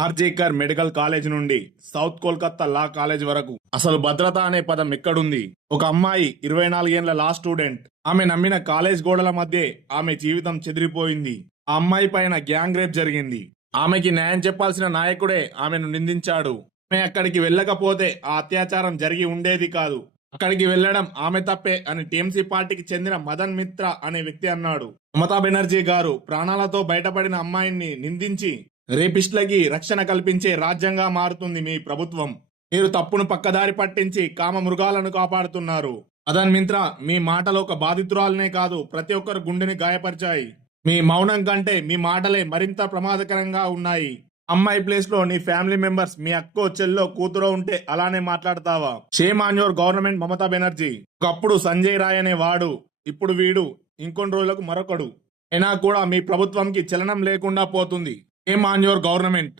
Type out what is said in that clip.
RG Kar medical college నుండి south Kolkata law college వరకు అసలు భద్రత అనే పదం ఎక్కడుంది? ఒక అమ్మాయి 24 ఏళ్ల లా స్టూడెంట్. ఆమె నమ్మిన కాలేజ్ గోడల మధ్య ఆమె జీవితం చెదిరిపోయింది. ఆ అమ్మాయి పైన గ్యాంగ్ రేప్ జరిగింది. ఆమెకి న్యాయం చెప్పాల్సిన నాయకుడే ఆమెను నిందించాడు. ఆమె అక్కడికి వెళ్ళకపోతే ఆ అత్యాచారం జరిగి ఉండేది కాదు. అక్కడికి వెళ్లడం ఆమె తప్పే అని టీఎంసీ పార్టీకి చెందిన మదన్ మిత్రా అనే వ్యక్తి అన్నాడు. మమతా బెనర్జీ గారు ప్రాణాలతో బయటపడిన అమ్మాయిని నిందించి రేపిస్టులకి రక్షణ కల్పించే రాజ్యంగా మారుతుంది మీ ప్రభుత్వం. మీరు తప్పును పక్కదారి పట్టించి కామ మృగాలను కాపాడుతున్నారు. మదన్ మిత్రా, మీ మాటలు ఒక బాధితురాలనే కాదు ప్రతి ఒక్కరు గుండెని గాయపరిచాయి. మీ మౌనం కంటే మీ మాటలే మరింత ప్రమాదకరంగా ఉన్నాయి. అమ్మాయి ప్లేస్ లో నీ ఫ్యామిలీ మెంబర్స్, మీ అక్కో చెల్లో కూతురో ఉంటే అలానే మాట్లాడతావా? Shame on your government Mamata Banerjee. ఒకప్పుడు సంజయ్ రాయ్ అనే వాడు, ఇప్పుడు వీడు, ఇంకొన్ని రోజులకు మరొకడు. అయినా కూడా మీ ప్రభుత్వంకి చలనం లేకుండా పోతుంది. Shame on your government.